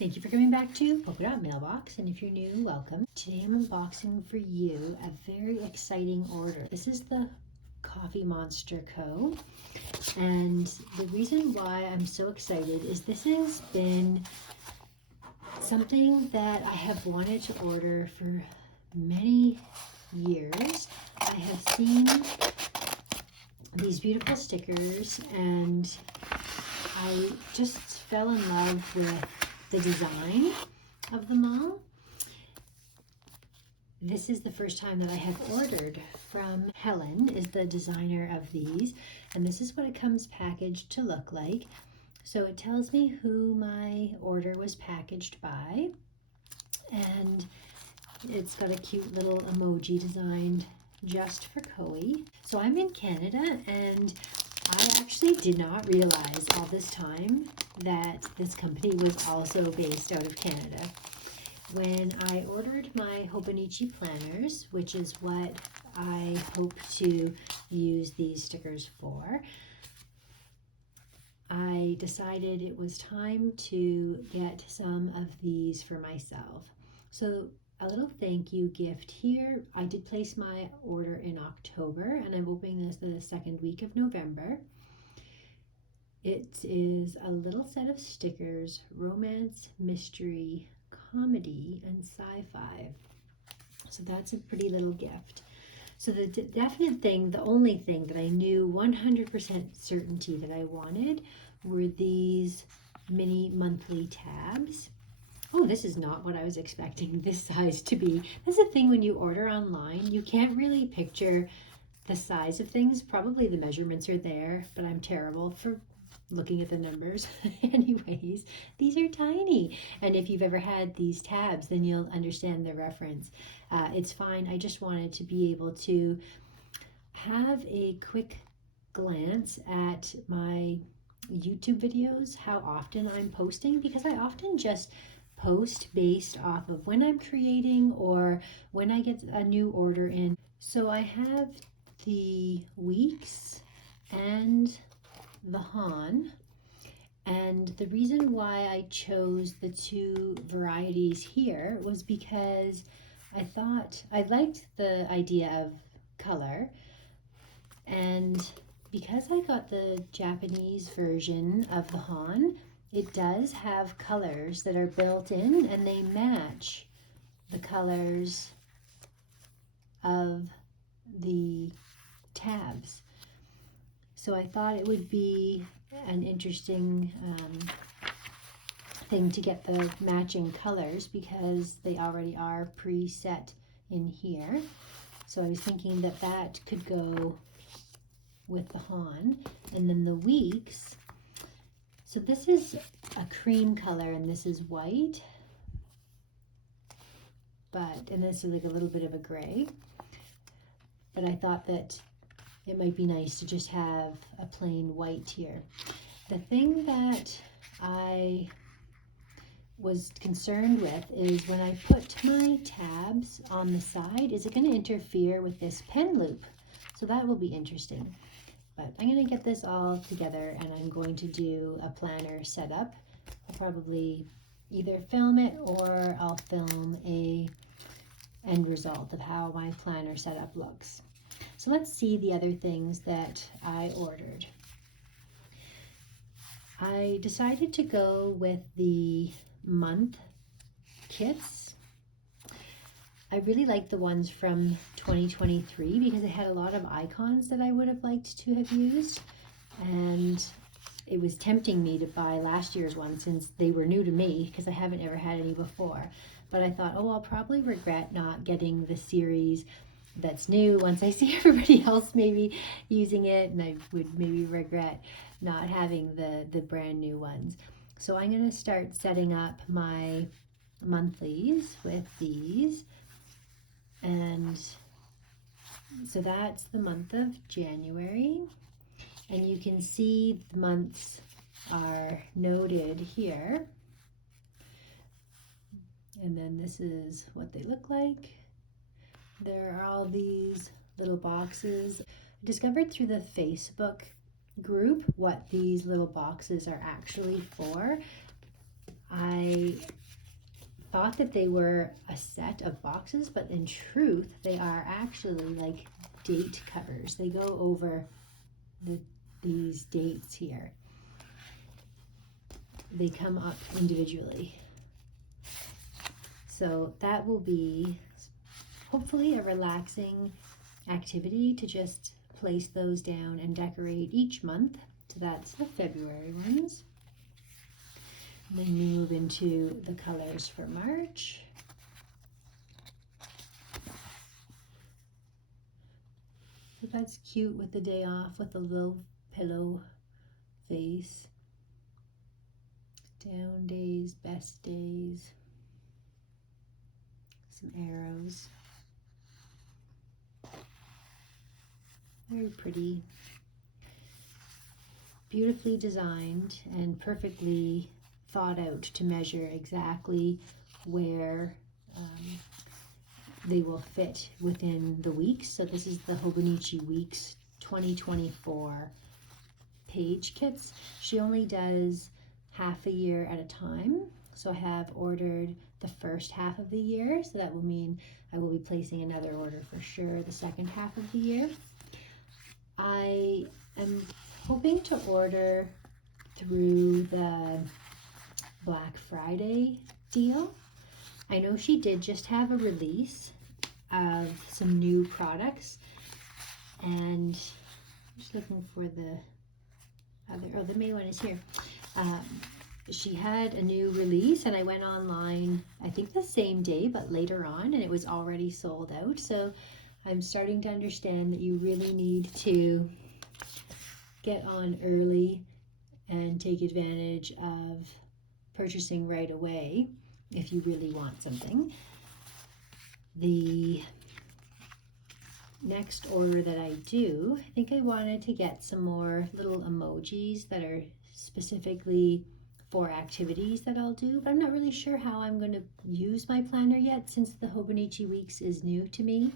Thank you for coming back to Polka Dot Mailbox, and if you're new, welcome. Today I'm unboxing for you a very exciting order. This is the TheCoffeeMonsterzCO, and the reason why I'm so excited is this has been something that I have wanted to order for many years. I have seen these beautiful stickers and I just fell in love with the design of them all. This is the first time that I have ordered from Helen, is the designer of these, and this is what it comes packaged to look like. So it tells me who my order was packaged by, and it's got a cute little emoji designed just for Coe. So I'm in Canada, and I actually did not realize all this time that this company was also based out of Canada. When I ordered my Hobonichi planners, which is what I hope to use these stickers for, I decided it was time to get some of these for myself. So a little thank you gift here. I did place my order in October, and I'm opening this the second week of November. It is a little set of stickers: romance, mystery, comedy, and sci-fi. So that's a pretty little gift. So the definite thing, the only thing that I knew 100% certainty that I wanted were these mini monthly tabs. Oh, this is not what I was expecting this size to be. That's the thing when you order online, you can't really picture the size of things. Probably the measurements are there, but I'm terrible for looking at the numbers. Anyways, these are tiny, and if you've ever had these tabs, then you'll understand the reference. It's fine. I just wanted to be able to have a quick glance at my YouTube videos, how often I'm posting, because I often just post based off of when I'm creating or when I get a new order in. So I have the weeks and the Han, and the reason why I chose the two varieties here was because I thought I liked the idea of color, and because I got the Japanese version of the Han, it does have colors that are built in and they match the colors of the tabs. So I thought it would be an interesting thing to get the matching colors because they already are preset in here. So I was thinking that that could go with the Han. And then the weeks, so this is a cream color and this is white, and this is like a little bit of a gray. But I thought that it might be nice to just have a plain white here. The thing that I was concerned with is when I put my tabs on the side, is it going to interfere with this pen loop? So that will be interesting. But I'm going to get this all together and I'm going to do a planner setup. I'll probably either film it or I'll film a end result of how my planner setup looks. So let's see the other things that I ordered. I decided to go with the month kits. I really liked the ones from 2023 because they had a lot of icons that I would have liked to have used, and it was tempting me to buy last year's one since they were new to me because I haven't ever had any before. But I thought, oh, I'll probably regret not getting the series that's new once I see everybody else maybe using it, and I would maybe regret not having the brand new ones. So I'm going to start setting up my monthlies with these, and so that's the month of January, and you can see the months are noted here, and then this is what they look like. There are all these little boxes. I discovered through the Facebook group what these little boxes are actually for. I thought that they were a set of boxes, but in truth, they are actually like date covers. They go over these dates here. They come up individually. So that will be hopefully a relaxing activity to just place those down and decorate each month. So that's the February ones. And then move into the colors for March. So that's cute with the day off with the little pillow face. Down days, best days. Some arrows. Very pretty. Beautifully designed and perfectly thought out to measure exactly where they will fit within the weeks. So this is the Hobonichi Weeks 2024 page kits. She only does half a year at a time. So I have ordered the first half of the year. So that will mean I will be placing another order for sure the second half of the year. I am hoping to order through the Black Friday deal. I know she did just have a release of some new products, and I'm just looking for the other, oh, the May one is here. She had a new release and I went online, I think the same day, but later on, and it was already sold out. So I'm starting to understand that you really need to get on early and take advantage of purchasing right away if you really want something. The next order that I do, I think I wanted to get some more little emojis that are specifically for activities that I'll do, but I'm not really sure how I'm going to use my planner yet since the Hobonichi Weeks is new to me.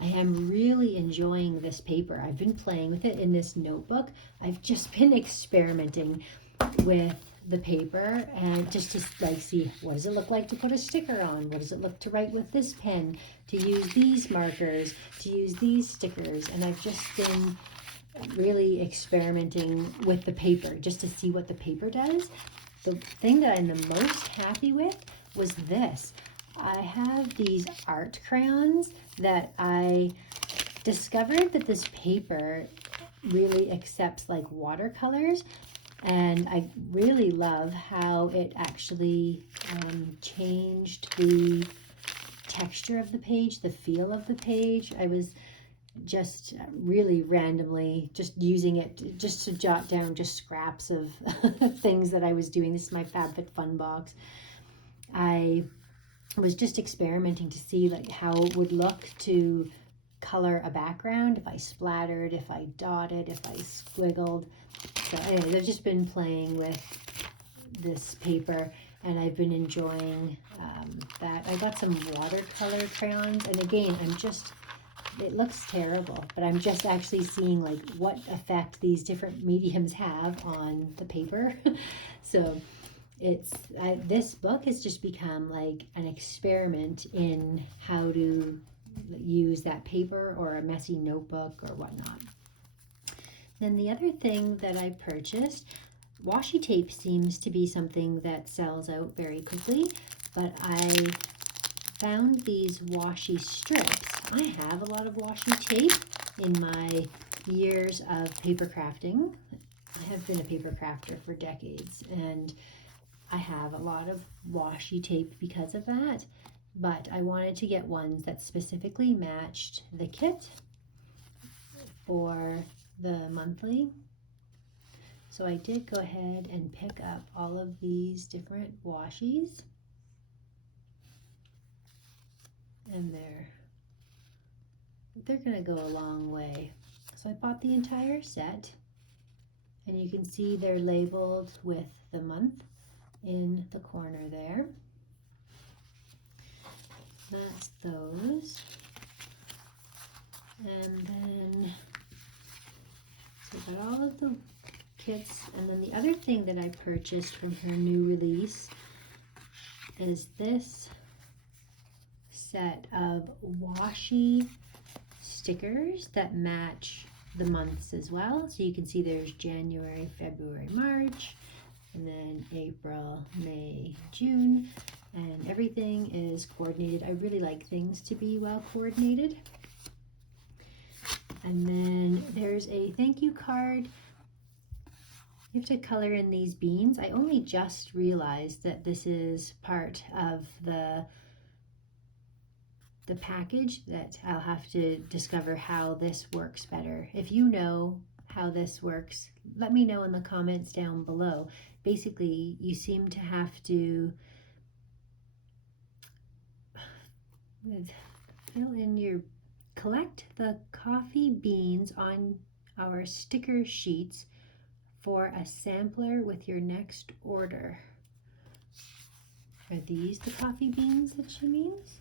I am really enjoying this paper. I've been playing with it in this notebook. I've just been experimenting with the paper and just to like see what does it look like to put a sticker on, what does it look to write with this pen, to use these markers, to use these stickers, and I've just been really experimenting with the paper just to see what the paper does. The thing that I'm the most happy with was this. I have these art crayons that I discovered that this paper really accepts like watercolors, and I really love how it actually changed the texture of the page, the feel of the page. I was just really randomly just using it just to jot down just scraps of things that I was doing. This is my FabFitFun box. I was just experimenting to see like how it would look to color a background, if I splattered, if I dotted, if I squiggled. So anyways, I've just been playing with this paper and I've been enjoying that. I got some watercolor crayons, and again, it looks terrible, but I'm just actually seeing like what effect these different mediums have on the paper. So this book has just become like an experiment in how to use that paper or a messy notebook or whatnot. Then the other thing that I purchased, washi tape seems to be something that sells out very quickly, but I found these washi strips. I have a lot of washi tape in my years of paper crafting. I have been a paper crafter for decades, and I have a lot of washi tape because of that, but I wanted to get ones that specifically matched the kit for the monthly. So I did go ahead and pick up all of these different washies, and they're gonna go a long way. So I bought the entire set, and you can see they're labeled with the month in the corner there. That's those. And then so I got all of the kits, and then the other thing that I purchased from her new release is this set of washi stickers that match the months as well. So you can see there's January, February, March, and then April, May, June, and everything is coordinated. I really like things to be well coordinated. And then there's a thank you card. You have to color in these beans. I only just realized that this is part of the package, that I'll have to discover how this works better. If you know how this works, let me know in the comments down below. Basically, you seem to have to collect the coffee beans on our sticker sheets for a sampler with your next order. Are these the coffee beans that she means?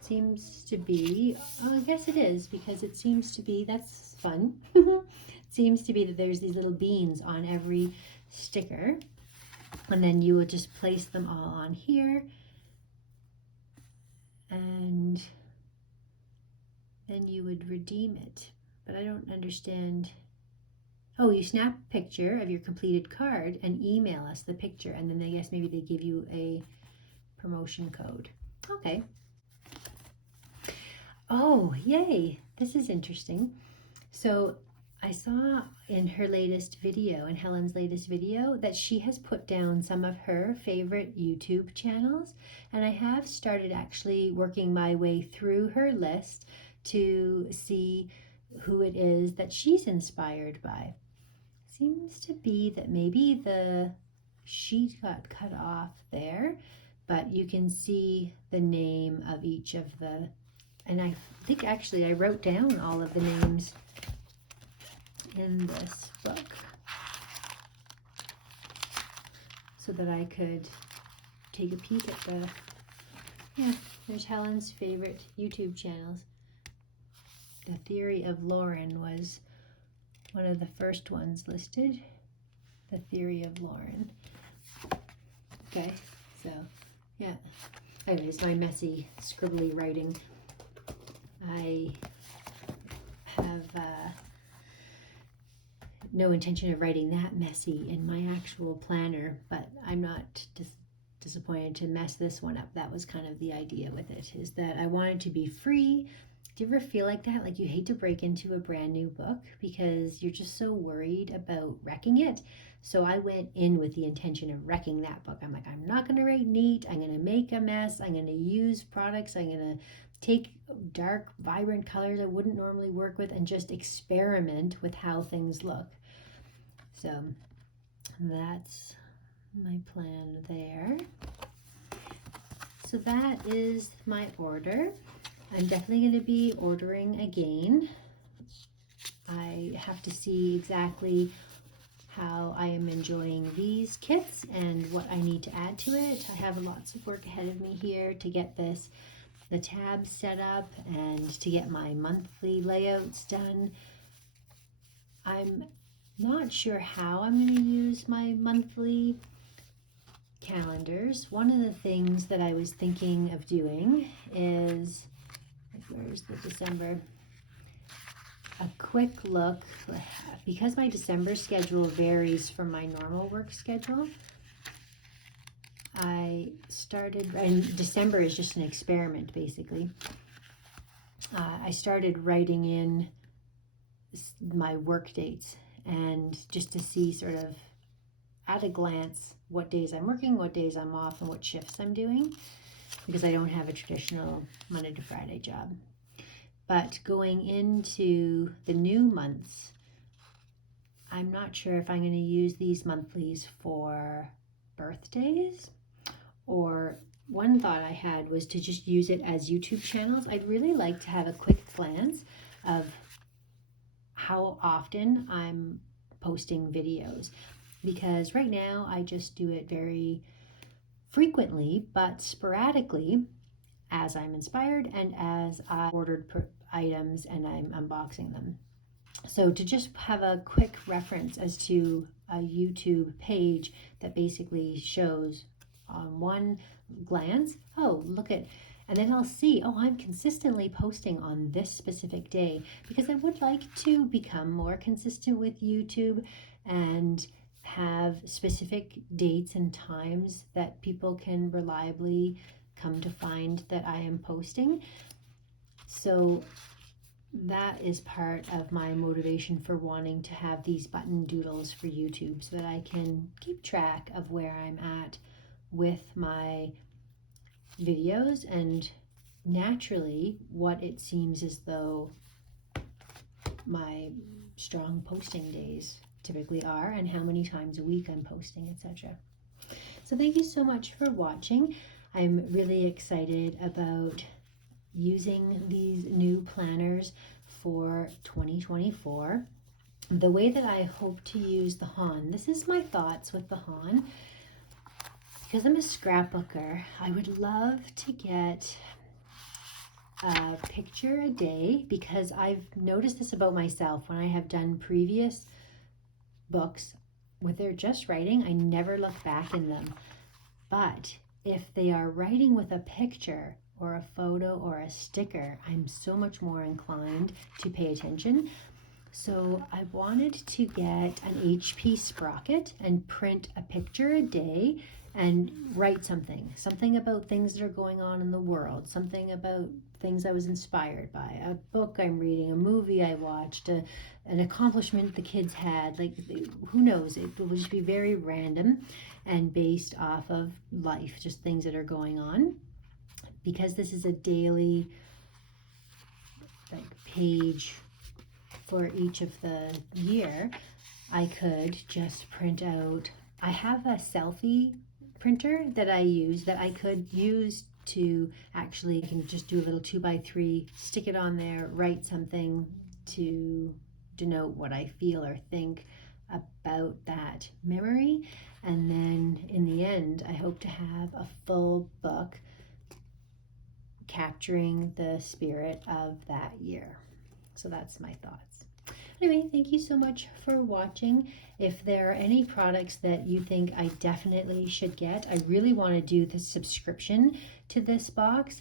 Seems to be, oh, I guess it is, because it seems to be, that's fun. It seems to be that there's these little beans on every sticker, and then you would just place them all on here, and then you would redeem it. But I don't understand. Oh, you snap a picture of your completed card and email us the picture, and then I guess maybe they give you a promotion code. Okay. Oh, yay. This is interesting. So I saw in her latest video, in Helen's latest video, that she has put down some of her favorite YouTube channels, and I have started actually working my way through her list to see who it is that she's inspired by. Seems to be that maybe the sheet got cut off there, but you can see the name of each of the, and I think actually I wrote down all of the names in this book so that I could take a peek at the, yeah, there's Helen's favorite YouTube channels. The Theory of Lauren was one of the first ones listed. The Theory of Lauren. Okay, so yeah. Anyways, my messy, scribbly writing. I have no intention of writing that messy in my actual planner, but I'm not disappointed to mess this one up. That was kind of the idea with it, is that I want it to be free. Do you ever feel like that? Like you hate to break into a brand new book because you're just so worried about wrecking it. So I went in with the intention of wrecking that book. I'm like, I'm not going to write neat. I'm going to make a mess. I'm going to use products. I'm going to take dark, vibrant colors I wouldn't normally work with and just experiment with how things look. So that's my plan there. So that is my order. I'm definitely going to be ordering again. I have to see exactly how I am enjoying these kits and what I need to add to it. I have lots of work ahead of me here to get the tabs set up and to get my monthly layouts done. I'm not sure how I'm going to use my monthly calendars. One of the things that I was thinking of doing is, where's the December? A quick look, because my December schedule varies from my normal work schedule. I started, and December is just an experiment basically. I started writing in my work dates, and just to see sort of at a glance what days I'm working, what days I'm off, and what shifts I'm doing, because I don't have a traditional Monday to Friday job. But going into the new months, I'm not sure if I'm going to use these monthlies for birthdays, or one thought I had was to just use it as YouTube channels. I'd really like to have a quick glance of how often I'm posting videos, because right now I just do it very frequently but sporadically as I'm inspired and as I ordered items and I'm unboxing them. So to just have a quick reference as to a YouTube page that basically shows on one glance, oh, look at, and then I'll see, oh, I'm consistently posting on this specific day, because I would like to become more consistent with YouTube and have specific dates and times that people can reliably come to find that I am posting. So that is part of my motivation for wanting to have these button doodles for YouTube, so that I can keep track of where I'm at with my videos and naturally what it seems as though my strong posting days typically are and how many times a week I'm posting, etc. So thank you so much for watching. I'm really excited about using these new planners for 2024. The way that I hope to use the Han, this is my thoughts with the Han. Because I'm a scrapbooker, I would love to get a picture a day, because I've noticed this about myself when I have done previous books with their just writing, I never look back in them. But if they are writing with a picture or a photo or a sticker, I'm so much more inclined to pay attention. So I wanted to get an HP sprocket and print a picture a day and write something about things that are going on in the world, something about things I was inspired by, a book I'm reading, a movie I watched, an accomplishment the kids had, like who knows, it will just be very random and based off of life, just things that are going on. Because this is a daily page for each of the year, I could just print out, I have a selfie printer that I use that I could use to actually, I can just do a little 2x3, stick it on there, write something to denote what I feel or think about that memory. And then in the end, I hope to have a full book capturing the spirit of that year. So that's my thoughts. Anyway, thank you so much for watching. If there are any products that you think I definitely should get, I really want to do the subscription to this box,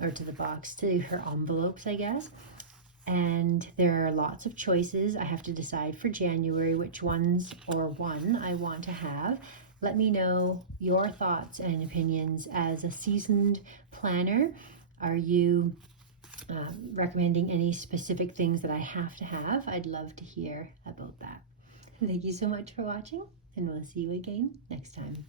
or to the box, to her envelopes, I guess. And there are lots of choices. I have to decide for January which ones or one I want to have. Let me know your thoughts and opinions as a seasoned planner. Are you recommending any specific things that I have to have? I'd love to hear about that. Thank you so much for watching, and we'll see you again next time.